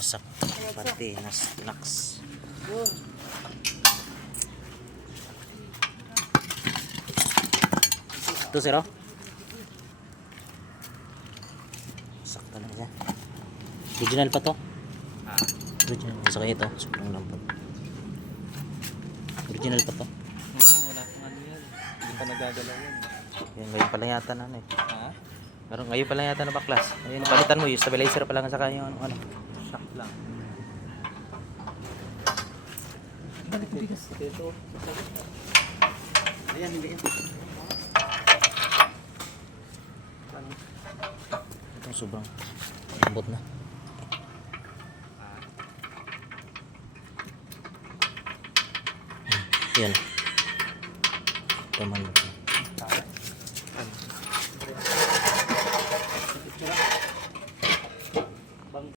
wasak pati naks. Ito sir, oh. Wasak talaga siya. Original pa to. Original. Saka ito, sobrang lambot. Original pa to. Wala pang ano yan. Hindi pa nagagalaw yan. Yan, ngayon pala yata na ano eh. Ha? Pero ngayon pala yata na baklas. Ayun, palitan mo yung stabilizer pa lang saka yung ano. Shock lang. Balik bigas. Ito. Ayan, hindi yan. Itong sobrang lambot na. Yan. Taman.